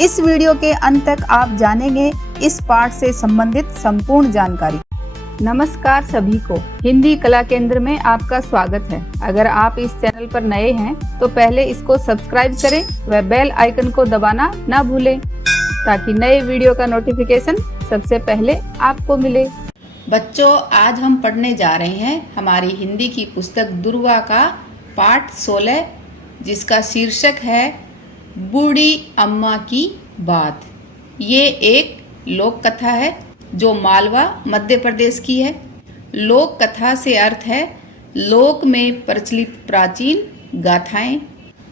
इस वीडियो के अंत तक आप जानेंगे इस पाठ से संबंधित संपूर्ण जानकारी। नमस्कार सभी को, हिंदी कला केंद्र में आपका स्वागत है। अगर आप इस चैनल पर नए हैं तो पहले इसको सब्सक्राइब करें व बेल आइकन को दबाना ना भूलें ताकि नए वीडियो का नोटिफिकेशन सबसे पहले आपको मिले। बच्चों, आज हम पढ़ने जा रहे हैं हमारी हिंदी की पुस्तक दुर्वा का पाठ 16, जिसका शीर्षक है बूढ़ी अम्मा की बात। ये एक लोक कथा है जो मालवा मध्य प्रदेश की है। लोक कथा से अर्थ है लोक में प्रचलित प्राचीन गाथाएं।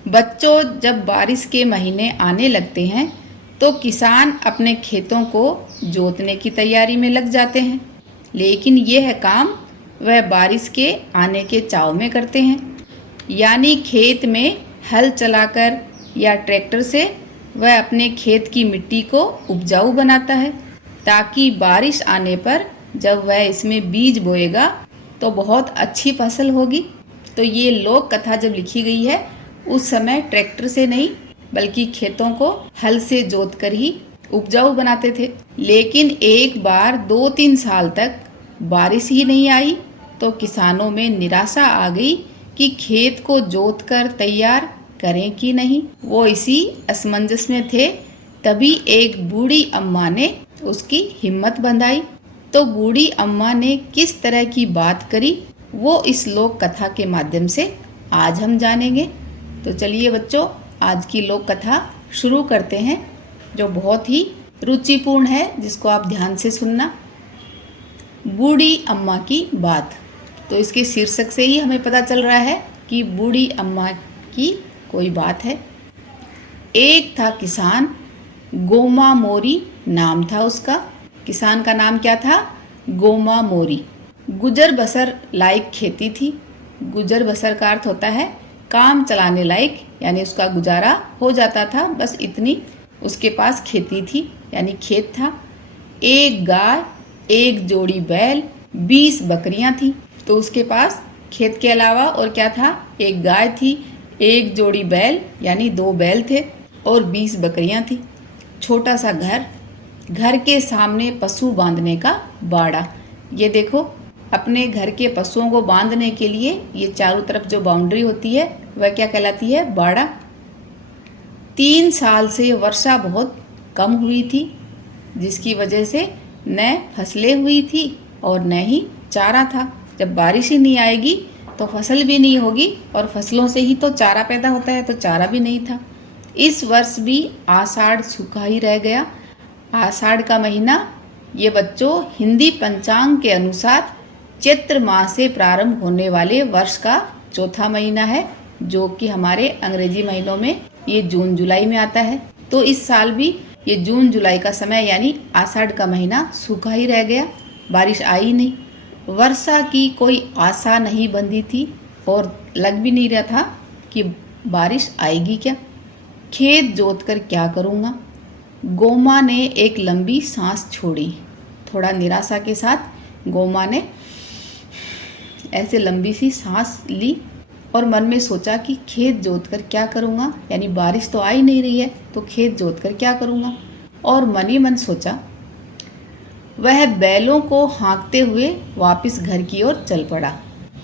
बच्चों, जब बारिश के महीने आने लगते हैं तो किसान अपने खेतों को जोतने की तैयारी में लग जाते हैं, लेकिन यह काम वह बारिश के आने के चाव में करते हैं, यानी खेत में हल चलाकर या ट्रैक्टर से वह अपने खेत की मिट्टी को उपजाऊ बनाता है ताकि बारिश आने पर जब वह इसमें बीज बोएगा तो बहुत अच्छी फसल होगी। तो ये लोक कथा जब लिखी गई है उस समय ट्रैक्टर से नहीं बल्कि खेतों को हल से जोतकर ही उपजाऊ बनाते थे। लेकिन एक बार 2-3 साल तक बारिश ही नहीं आई तो किसानों में निराशा आ गई कि खेत को जोतकर तैयार करें कि नहीं। वो इसी असमंजस में थे। तभी एक बूढ़ी अम्मा ने उसकी हिम्मत बंधाई। तो बूढ़ी अम्मा ने किस तरह की बात करी वो इस लोक कथा के माध्यम से आज हम जानेंगे। तो चलिए बच्चों, आज की लोक कथा शुरू करते हैं, जो बहुत ही रुचिपूर्ण है, जिसको आप ध्यान से सुनना। बूढ़ी अम्मा की बात। तो इसके शीर्षक से ही हमें पता चल रहा है कि बूढ़ी अम्मा की कोई बात है। एक था किसान, गोमा मोरी नाम था उसका। किसान का नाम क्या था? गोमा मोरी। गुजर बसर लायक खेती थी। गुजर बसर का अर्थ होता है काम चलाने लायक, यानी उसका गुजारा हो जाता था, बस इतनी उसके पास खेती थी, यानी खेत था। एक गाय, एक जोड़ी बैल, 20 बकरियां थी। तो उसके पास खेत के अलावा और क्या था? एक गाय थी, एक जोड़ी बैल यानी 2 बैल थे और 20 बकरियां थी। छोटा सा घर, घर के सामने पशु बांधने का बाड़ा। ये देखो, अपने घर के पशुओं को बांधने के लिए ये चारों तरफ जो बाउंड्री होती है वह क्या कहलाती है? बाड़ा। 3 साल से वर्षा बहुत कम हुई थी, जिसकी वजह से न फसलें हुई थी और न ही चारा था। जब बारिश ही नहीं आएगी तो फसल भी नहीं होगी और फसलों से ही तो चारा पैदा होता है, तो चारा भी नहीं था। इस वर्ष भी आषाढ़ सूखा ही रह गया। आषाढ़ का महीना ये बच्चों हिंदी पंचांग के अनुसार चैत्र माह से प्रारंभ होने वाले वर्ष का चौथा महीना है, जो कि हमारे अंग्रेजी महीनों में ये जून जुलाई में आता है। तो इस साल भी ये जून जुलाई का समय यानी आषाढ़ का महीना सूखा ही रह गया, बारिश आई नहीं। वर्षा की कोई आशा नहीं बंधी थी और लग भी नहीं रहा था कि बारिश आएगी क्या। खेत जोतकर क्या करूँगा? गोमा ने एक लंबी सांस छोड़ी। थोड़ा निराशा के साथ गोमा ने ऐसे लंबी सी सांस ली और मन में सोचा कि खेत जोतकर क्या करूँगा, यानी बारिश तो आ ही नहीं रही है तो खेत जोतकर क्या करूँगा। और मन ही मन सोचा। वह बैलों को हाँकते हुए वापस घर की ओर चल पड़ा।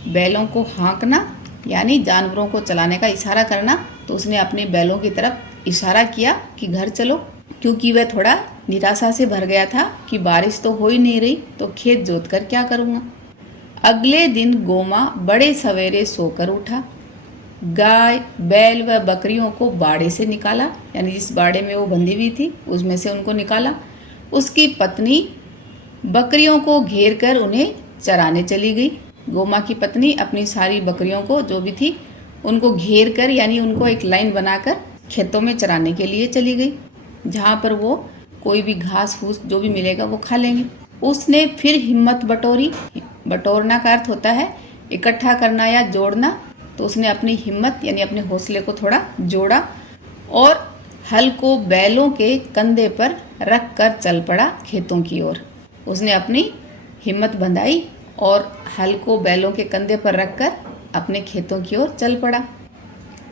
बैलों को हाँकना यानी जानवरों को चलाने का इशारा करना। तो उसने अपने बैलों की तरफ इशारा किया कि घर चलो, क्योंकि वह थोड़ा निराशा से भर गया था कि बारिश तो हो ही नहीं रही तो खेत जोतकर क्या करूँगा। अगले दिन गोमा बड़े सवेरे सोकर उठा। गाय, बैल व बकरियों को बाड़े से निकाला, यानी जिस बाड़े में वो बंधी हुई थी उसमें से उनको निकाला। उसकी पत्नी बकरियों को घेर कर उन्हें चराने चली गई। गोमा की पत्नी अपनी सारी बकरियों को जो भी थी उनको घेर कर, यानी उनको एक लाइन बनाकर खेतों में चराने के लिए चली गई, जहाँ पर वो कोई भी घास फूस जो भी मिलेगा वो खा लेंगे। उसने फिर हिम्मत बटोरी। बटोरना का अर्थ होता है इकट्ठा करना या जोड़ना। तो उसने अपनी हिम्मत यानी अपने हौसले को थोड़ा जोड़ा और हल को बैलों के कंधे पर रख कर चल पड़ा खेतों की ओर। उसने अपनी हिम्मत बंधाई और हल को बैलों के कंधे पर रखकर अपने खेतों की ओर चल पड़ा।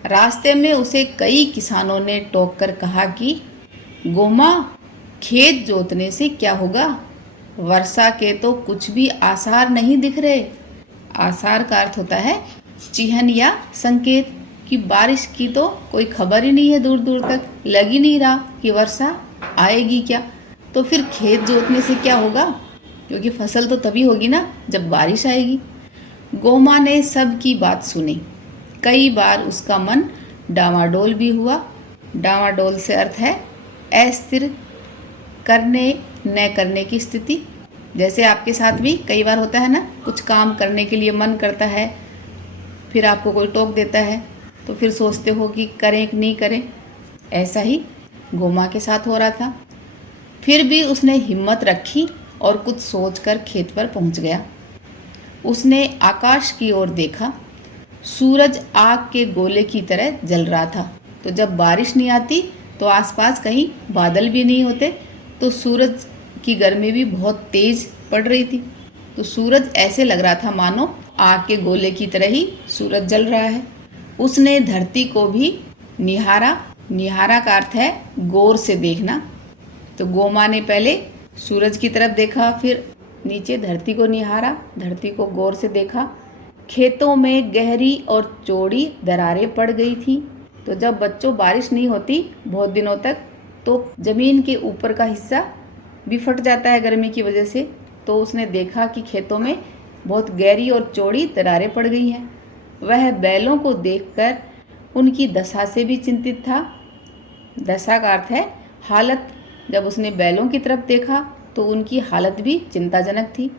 रास्ते में उसे कई किसानों ने टोक कर कहा कि गोमा, खेत जोतने से क्या होगा? वर्षा के तो कुछ भी आसार नहीं दिख रहे। आसार का अर्थ होता है चिन्ह या संकेत, कि बारिश की तो कोई खबर ही नहीं है, दूर दूर तक लग ही नहीं रहा कि वर्षा आएगी क्या। तो फिर खेत जोतने से क्या होगा? क्योंकि फसल तो तभी होगी ना जब बारिश आएगी। गोमा ने सबकी बात सुनी। कई बार उसका मन डामाडोल भी हुआ। डामाडोल से अर्थ है अस्थिर, करने न करने की स्थिति। जैसे आपके साथ भी कई बार होता है ना, कुछ काम करने के लिए मन करता है, फिर आपको कोई टोक देता है तो फिर सोचते हो कि करें कि नहीं करें। ऐसा ही गोमा के साथ हो रहा था। फिर भी उसने हिम्मत रखी और कुछ सोचकर खेत पर पहुंच गया। उसने आकाश की ओर देखा। सूरज आग के गोले की तरह जल रहा था। तो जब बारिश नहीं आती तो आसपास कहीं बादल भी नहीं होते, तो सूरज की गर्मी भी बहुत तेज पड़ रही थी। तो सूरज ऐसे लग रहा था मानो आग के गोले की तरह ही सूरज जल रहा है। उसने धरती को भी निहारा। निहारा का अर्थ है गौर से देखना। तो गोमा ने पहले सूरज की तरफ देखा, फिर नीचे धरती को निहारा, धरती को गौर से देखा। खेतों में गहरी और चौड़ी दरारें पड़ गई थी। तो जब बच्चों बारिश नहीं होती बहुत दिनों तक, तो जमीन के ऊपर का हिस्सा भी फट जाता है गर्मी की वजह से। तो उसने देखा कि खेतों में बहुत गहरी और चौड़ी दरारें पड़ गई हैं। वह बैलों को देखकर उनकी दशा से भी चिंतित था। दशा का अर्थ है हालत। जब उसने बैलों की तरफ देखा तो उनकी हालत भी चिंताजनक थी।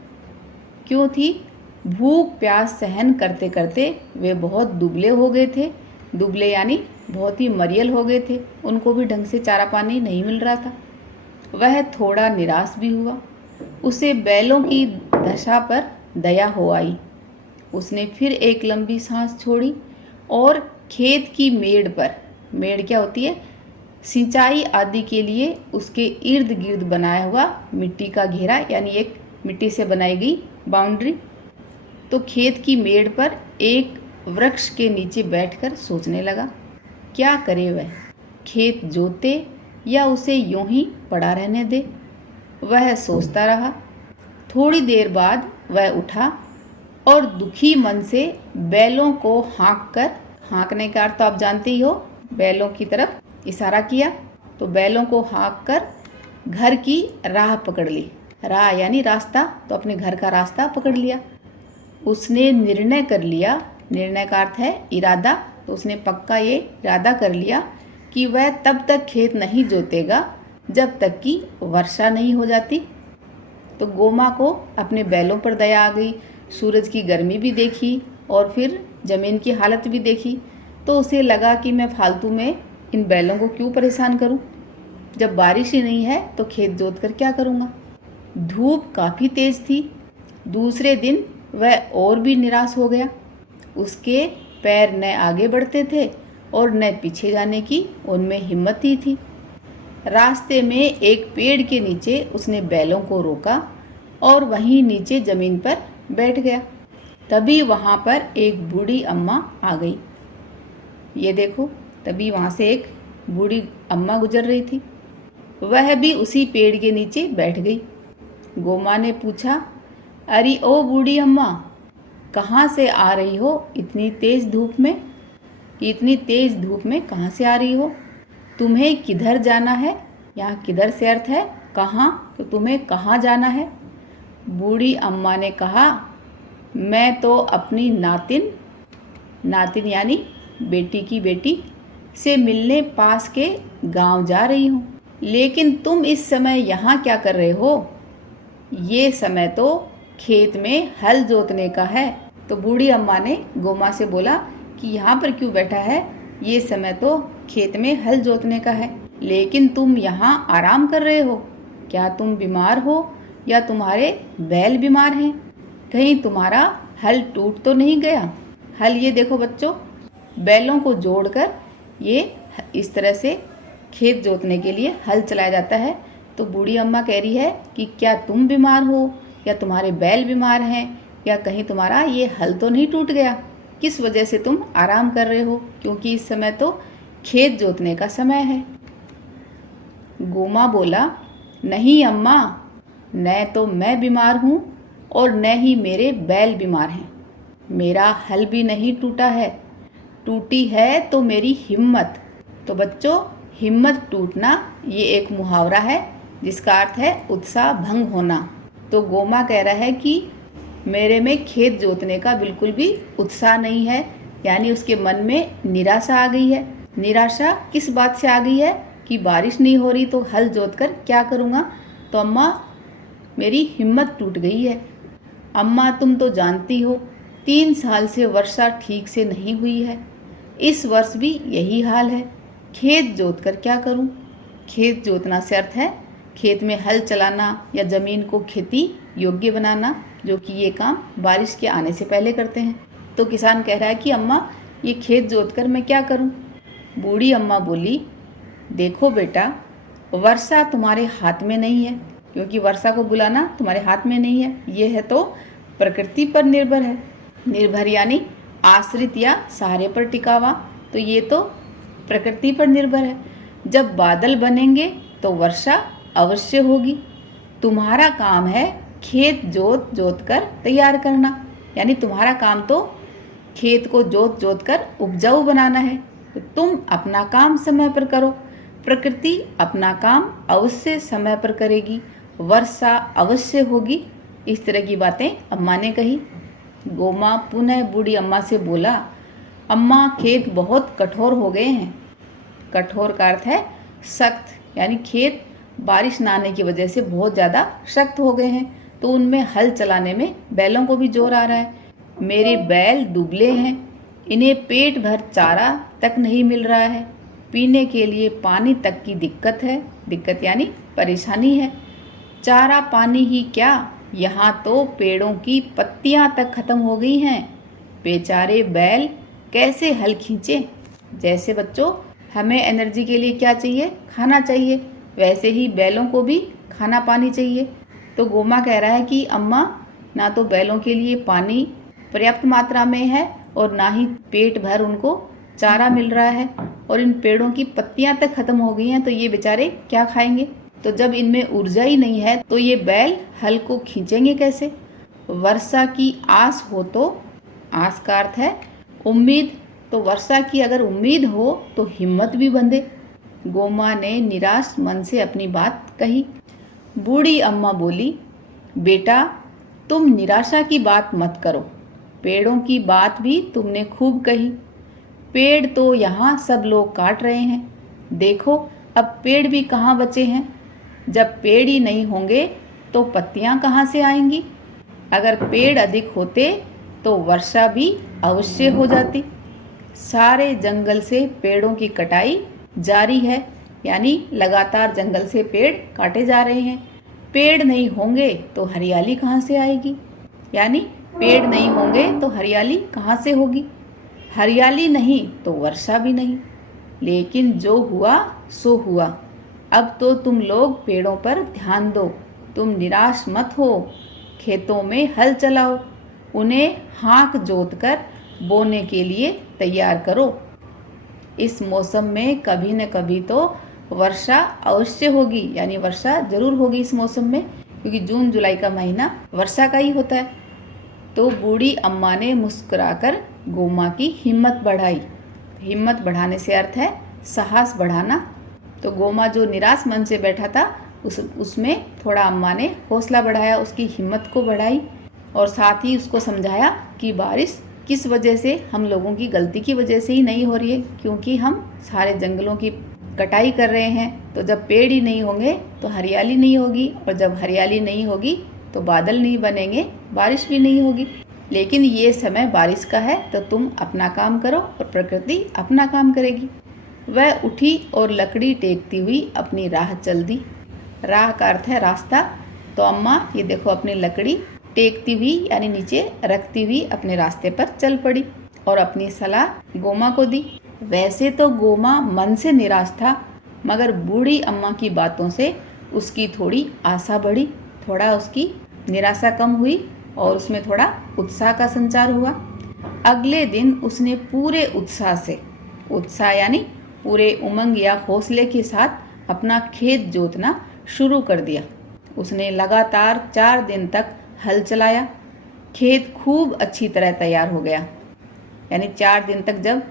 क्यों थी? भूख प्यास सहन करते करते वे बहुत दुबले हो गए थे। दुबले यानी बहुत ही मरियल हो गए थे। उनको भी ढंग से चारा पानी नहीं मिल रहा था। वह थोड़ा निराश भी हुआ। उसे बैलों की दशा पर दया हो आई। उसने फिर एक लंबी सांस छोड़ी और खेत की मेड़ पर, मेड़ क्या होती है? सिंचाई आदि के लिए उसके इर्द गिर्द बनाया हुआ मिट्टी का घेरा, यानी एक मिट्टी से बनाई गई बाउंड्री। तो खेत की मेड़ पर एक वृक्ष के नीचे बैठकर सोचने लगा, क्या करे वह? खेत जोते या उसे यूं ही पड़ा रहने दे? वह सोचता रहा। थोड़ी देर बाद वह उठा और दुखी मन से बैलों को हाँकने का अर्थ तो आप जानते ही हो, बैलों की तरफ इशारा किया। तो बैलों को हाँक कर घर की राह पकड़ ली। राह यानी रास्ता, तो अपने घर का रास्ता पकड़ लिया। उसने निर्णय कर लिया। निर्णय का अर्थ है इरादा। तो उसने पक्का ये इरादा कर लिया कि वह तब तक खेत नहीं जोतेगा जब तक कि वर्षा नहीं हो जाती। तो गोमा को अपने बैलों पर दया आ गई। सूरज की गर्मी भी देखी और फिर ज़मीन की हालत भी देखी। तो उसे लगा कि मैं फालतू में इन बैलों को क्यों परेशान करूं? जब बारिश ही नहीं है तो खेत जोत कर क्या करूंगा? धूप काफ़ी तेज़ थी। दूसरे दिन वह और भी निराश हो गया। उसके पैर न आगे बढ़ते थे और न पीछे जाने की उनमें हिम्मत ही थी। रास्ते में एक पेड़ के नीचे उसने बैलों को रोका और वहीं नीचे ज़मीन पर बैठ गया। तभी वहाँ पर एक बूढ़ी अम्मा आ गई। ये देखो, तभी वहाँ से एक बूढ़ी अम्मा गुजर रही थी। वह भी उसी पेड़ के नीचे बैठ गई। गोमा ने पूछा, अरे ओ बूढ़ी अम्मा, कहाँ से आ रही हो इतनी तेज़ धूप में? इतनी तेज़ धूप में कहाँ से आ रही हो? तुम्हें किधर जाना है? यहाँ किधर से अर्थ है कहाँ, तो तुम्हें कहाँ जाना है? बूढ़ी अम्मा ने कहा, मैं तो अपनी नातिन यानी बेटी की बेटी से मिलने पास के गांव जा रही हूँ। लेकिन तुम इस समय यहाँ क्या कर रहे हो? ये समय तो खेत में हल जोतने का है। तो बूढ़ी अम्मा ने गोमा से बोला कि यहाँ पर क्यों बैठा है? ये समय तो खेत में हल जोतने का है, लेकिन तुम यहाँ आराम कर रहे हो। क्या तुम बीमार हो या तुम्हारे बैल बीमार हैं? कहीं तुम्हारा हल टूट तो नहीं गया? हल, ये देखो बच्चों, बैलों को जोड़कर ये इस तरह से खेत जोतने के लिए हल चलाया जाता है। तो बूढ़ी अम्मा कह रही है कि क्या तुम बीमार हो या तुम्हारे बैल बीमार हैं या कहीं तुम्हारा ये हल तो नहीं टूट गया? किस वजह से तुम आराम कर रहे हो? क्योंकि इस समय तो खेत जोतने का समय है। गोमा बोला, नहीं अम्मा, न तो मैं बीमार हूँ और न ही मेरे बैल बीमार हैं। मेरा हल भी नहीं टूटा है, टूटी है तो मेरी हिम्मत। तो बच्चों, हिम्मत टूटना ये एक मुहावरा है जिसका अर्थ है उत्साह भंग होना। तो गोमा कह रहा है कि मेरे में खेत जोतने का बिल्कुल भी उत्साह नहीं है, यानी उसके मन में निराशा आ गई है। निराशा किस बात से आ गई है कि बारिश नहीं हो रही तो हल जोत कर क्या करूँगा। तो अम्मा, मेरी हिम्मत टूट गई है। अम्मा, तुम तो जानती हो 3 साल से वर्षा ठीक से नहीं हुई है। इस वर्ष भी यही हाल है। खेत जोत कर क्या करूं? खेत जोतना से अर्थ है खेत में हल चलाना या ज़मीन को खेती योग्य बनाना, जो कि ये काम बारिश के आने से पहले करते हैं। तो किसान कह रहा है कि अम्मा, ये खेत जोत कर मैं क्या करूं? बूढ़ी अम्मा बोली, देखो बेटा, वर्षा तुम्हारे हाथ में नहीं है, क्योंकि वर्षा को बुलाना तुम्हारे हाथ में नहीं है। ये है तो प्रकृति पर निर्भर है। निर्भर यानी आश्रित या सहारे पर टिका हुआ। तो ये तो प्रकृति पर निर्भर है। जब बादल बनेंगे तो वर्षा अवश्य होगी। तुम्हारा काम है खेत जोत जोत कर तैयार करना, यानी तुम्हारा काम तो खेत को जोत जोत कर उपजाऊ बनाना है। तो तुम अपना काम समय पर करो, प्रकृति अपना काम अवश्य समय पर करेगी, वर्षा अवश्य होगी। इस तरह की बातें अम्मा ने कही। गोमा पुनः बूढ़ी अम्मा से बोला, अम्मा, खेत बहुत कठोर हो गए हैं। कठोर का अर्थ है सख्त, यानी खेत बारिश ना आने की वजह से बहुत ज़्यादा सख्त हो गए हैं, तो उनमें हल चलाने में बैलों को भी जोर आ रहा है। मेरे बैल दुबले हैं, इन्हें पेट भर चारा तक नहीं मिल रहा है, पीने के लिए पानी तक की दिक्कत है। दिक्कत यानी परेशानी है। चारा पानी ही क्या, यहाँ तो पेड़ों की पत्तियाँ तक खत्म हो गई हैं। बेचारे बैल कैसे हल खींचे। जैसे बच्चों हमें एनर्जी के लिए क्या चाहिए? खाना चाहिए, वैसे ही बैलों को भी खाना पानी चाहिए। तो गोमा कह रहा है कि अम्मा, ना तो बैलों के लिए पानी पर्याप्त मात्रा में है और ना ही पेट भर उनको चारा मिल रहा है, और इन पेड़ों की पत्तियां तक खत्म हो गई हैं, तो ये बेचारे क्या खाएंगे। तो जब इनमें ऊर्जा ही नहीं है तो ये बैल हल को खींचेंगे कैसे। वर्षा की आस हो तो, आस का अर्थ है उम्मीद, तो वर्षा की अगर उम्मीद हो तो हिम्मत भी बंधे। गोमा ने निराश मन से अपनी बात कही। बूढ़ी अम्मा बोली, बेटा, तुम निराशा की बात मत करो। पेड़ों की बात भी तुमने खूब कही। पेड़ तो यहाँ सब लोग काट रहे हैं। देखो अब पेड़ भी कहाँ बचे हैं। जब पेड़ ही नहीं होंगे तो पत्तियाँ कहाँ से आएंगी। अगर पेड़ अधिक होते तो वर्षा भी अवश्य हो जाती। सारे जंगल से पेड़ों की कटाई जारी है, यानी लगातार जंगल से पेड़ काटे जा रहे हैं। पेड़ नहीं होंगे तो हरियाली कहाँ से आएगी, यानी पेड़ नहीं होंगे तो हरियाली कहाँ से होगी। हरियाली नहीं तो वर्षा भी नहीं। लेकिन जो हुआ सो हुआ। अब तो तुम लोग पेड़ों पर ध्यान दो। तुम निराश मत हो, खेतों में हल चलाओ, उन्हें हाँक जोत कर बोने के लिए तैयार करो। इस मौसम में कभी न कभी तो वर्षा अवश्य होगी, यानी वर्षा जरूर होगी इस मौसम में, क्योंकि जून जुलाई का महीना वर्षा का ही होता है। तो बूढ़ी अम्मा ने मुस्कुराकर गोमा की हिम्मत बढ़ाई। हिम्मत बढ़ाने से अर्थ है साहस बढ़ाना। तो गोमा जो निराश मन से बैठा था उसमें थोड़ा अम्मा ने हौसला बढ़ाया, उसकी हिम्मत को बढ़ाई, और साथ ही उसको समझाया कि बारिश किस वजह से, हम लोगों की गलती की वजह से ही नहीं हो रही है, क्योंकि हम सारे जंगलों की कटाई कर रहे हैं। तो जब पेड़ ही नहीं होंगे तो हरियाली नहीं होगी, और जब हरियाली नहीं होगी तो बादल नहीं बनेंगे, बारिश भी नहीं होगी। लेकिन ये समय बारिश का है, तो तुम अपना काम करो और प्रकृति अपना काम करेगी। वह उठी और लकड़ी टेकती हुई अपनी राह चल दी। राह का अर्थ है रास्ता। तो अम्मा ये देखो अपनी लकड़ी टेकती हुई यानी नीचे रखती हुई अपने रास्ते पर चल पड़ी और अपनी सलाह गोमा को दी। वैसे तो गोमा मन से निराश था, मगर बूढ़ी अम्मा की बातों से उसकी थोड़ी आशा बढ़ी, थोड़ा उसकी निराशा कम हुई और उसमें थोड़ा उत्साह का संचार हुआ। अगले दिन उसने पूरे उत्साह से, उत्साह यानी पूरे उमंग या हौसले के साथ अपना खेत जोतना शुरू कर दिया। उसने लगातार 4 दिन तक हल चलाया। खेत खूब अच्छी तरह तैयार हो गया। यानी 4 दिन तक जब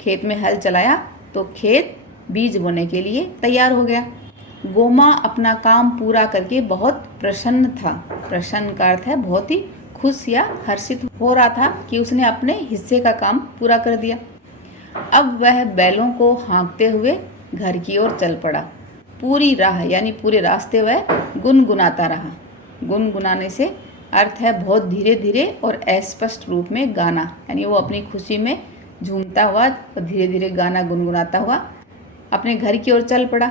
खेत में हल चलाया तो खेत बीज बोने के लिए तैयार हो गया। गोमा अपना काम पूरा करके बहुत प्रसन्न था। प्रसन्न का अर्थ है बहुत ही खुश या हर्षित हो रहा था कि उसने अपने हिस्से का काम पूरा कर दिया। अब वह बैलों को हाँकते हुए घर की ओर चल पड़ा। पूरी राह यानी पूरे रास्ते वह गुनगुनाता रहा। गुनगुनाने से अर्थ है बहुत धीरे धीरे और अस्पष्ट रूप में गाना, यानी वो अपनी खुशी में झूमता हुआ और धीरे धीरे गाना गुनगुनाता हुआ अपने घर की ओर चल पड़ा।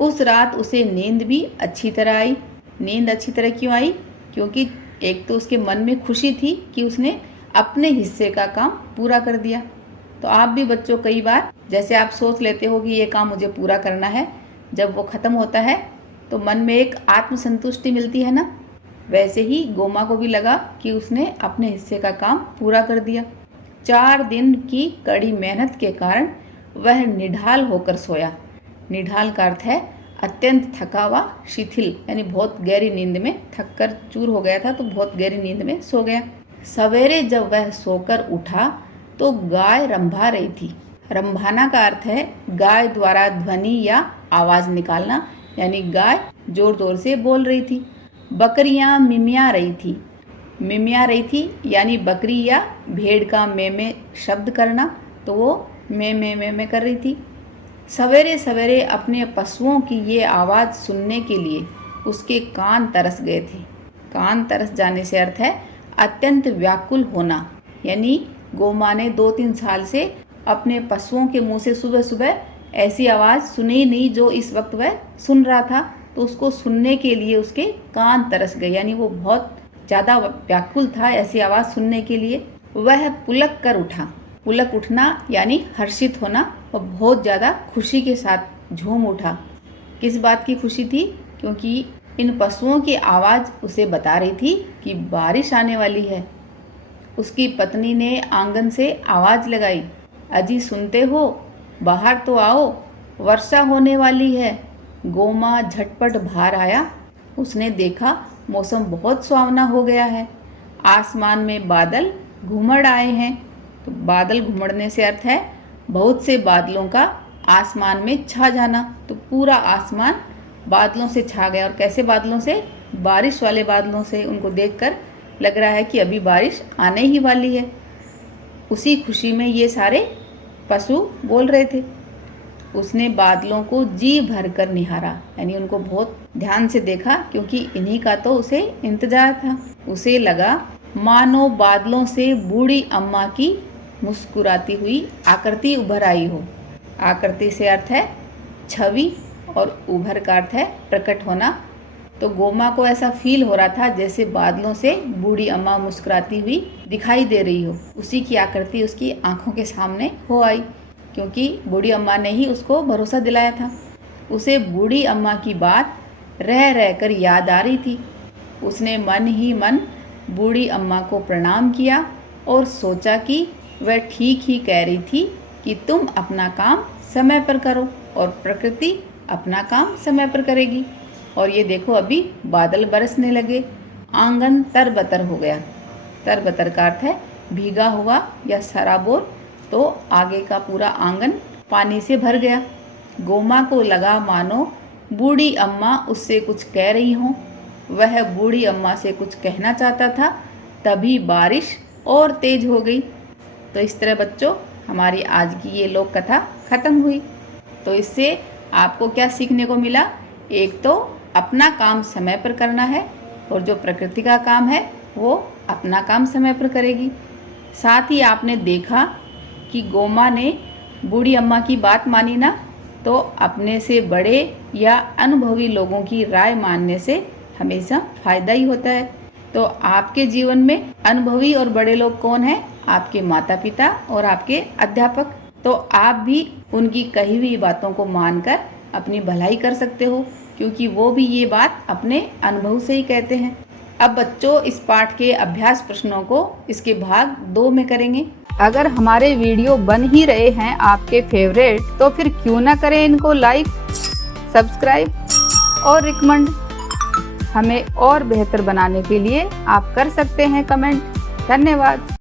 उस रात उसे नींद भी अच्छी तरह आई। नींद अच्छी तरह क्यों आई? क्योंकि एक तो उसके मन में खुशी थी कि उसने अपने हिस्से का काम पूरा कर दिया। तो आप भी बच्चों कई बार जैसे आप सोच लेते हो कि ये काम मुझे पूरा करना है, जब वो ख़त्म होता है तो मन में एक आत्मसंतुष्टि मिलती है ना। वैसे ही गोमा को भी लगा कि उसने अपने हिस्से का काम पूरा कर दिया। 4 दिन की कड़ी मेहनत के कारण वह निढाल होकर सोया। निढाल का अर्थ है अत्यंत थका हुआ, शिथिल, यानी बहुत गहरी नींद में थक कर चूर हो गया था तो बहुत गहरी नींद में सो गया। सवेरे जब वह सोकर उठा तो गाय रंभा रही थी। रंभाना का अर्थ है गाय द्वारा ध्वनि या आवाज निकालना, यानी गाय जोर जोर से बोल रही थी। बकरियां मिमिया रही थी। मिमिया रही थी यानी बकरी या भेड़ का में शब्द करना, तो वो में कर रही थी। सवेरे सवेरे अपने पशुओं की ये आवाज़ सुनने के लिए उसके कान तरस गए थे। कान तरस जाने से अर्थ है अत्यंत व्याकुल होना, यानी गोमा ने 2-3 साल से अपने पशुओं के मुंह से सुबह सुबह ऐसी आवाज़ सुनी नहीं जो इस वक्त वह सुन रहा था। तो उसको सुनने के लिए उसके कान तरस गए, यानी वो बहुत ज़्यादा व्याकुल था ऐसी आवाज़ सुनने के लिए। वह पुलक कर उठा। पुलक उठना यानी हर्षित होना, और बहुत ज़्यादा खुशी के साथ झूम उठा। किस बात की खुशी थी? क्योंकि इन पशुओं की आवाज़ उसे बता रही थी कि बारिश आने वाली है। उसकी पत्नी ने आंगन से आवाज़ लगाई, अजी सुनते हो, बाहर तो आओ, वर्षा होने वाली है। गोमा झटपट बाहर आया। उसने देखा मौसम बहुत सुहावना हो गया है। आसमान में बादल घुमड़ आए हैं। तो बादल घुमड़ने से अर्थ है बहुत से बादलों का आसमान में छा जाना। तो पूरा आसमान बादलों से छा गया। और कैसे बादलों से? बारिश वाले बादलों से। उनको देखकर लग रहा है कि अभी बारिश आने ही वाली है। उसी खुशी में ये सारे पशु बोल रहे थे। उसने बादलों को जी भर कर निहारा, यानी उनको बहुत ध्यान से देखा, क्योंकि इन्हीं का तो उसे इंतजार था। उसे लगा मानो बादलों से बूढ़ी अम्मा की मुस्कुराती हुई आकृति उभर आई हो। आकृति से अर्थ है छवि और उभर का अर्थ है प्रकट होना। तो गोमा को ऐसा फील हो रहा था जैसे बादलों से बूढ़ी अम्मा मुस्कुराती हुई दिखाई दे रही हो। उसी की आकृति उसकी आंखों के सामने हो आई, क्योंकि बूढ़ी अम्मा ने ही उसको भरोसा दिलाया था। उसे बूढ़ी अम्मा की बात रह रह कर याद आ रही थी। उसने मन ही मन बूढ़ी अम्मा को प्रणाम किया और सोचा कि वह ठीक ही कह रही थी कि तुम अपना काम समय पर करो और प्रकृति अपना काम समय पर करेगी। और ये देखो अभी बादल बरसने लगे। आंगन तरबतर हो गया। तरबतर का अर्थ है भीगा हुआ या सराबोर। तो आगे का पूरा आंगन पानी से भर गया। गोमा को लगा मानो बूढ़ी अम्मा उससे कुछ कह रही हों। वह बूढ़ी अम्मा से कुछ कहना चाहता था, तभी बारिश और तेज हो गई। तो इस तरह बच्चों हमारी आज की ये लोक कथा खत्म हुई। तो इससे आपको क्या सीखने को मिला? एक तो अपना काम समय पर करना है, और जो प्रकृति का काम है वो अपना काम समय पर करेगी। साथ ही आपने देखा कि गोमा ने बूढ़ी अम्मा की बात मानी ना, तो अपने से बड़े या अनुभवी लोगों की राय मानने से हमेशा फायदा ही होता है। तो आपके जीवन में अनुभवी और बड़े लोग कौन हैं? आपके माता पिता और आपके अध्यापक। तो आप भी उनकी कही हुई बातों को मानकर अपनी भलाई कर सकते हो, क्योंकि वो भी ये बात अपने अनुभव से ही कहते हैं। अब बच्चों इस पाठ के अभ्यास प्रश्नों को इसके भाग 2 में करेंगे। अगर हमारे वीडियो बन ही रहे हैं आपके फेवरेट, तो फिर क्यों ना करें इनको लाइक, सब्सक्राइब और रिकमेंड हमें और बेहतर बनाने के लिए आप कर सकते हैं कमेंट। धन्यवाद।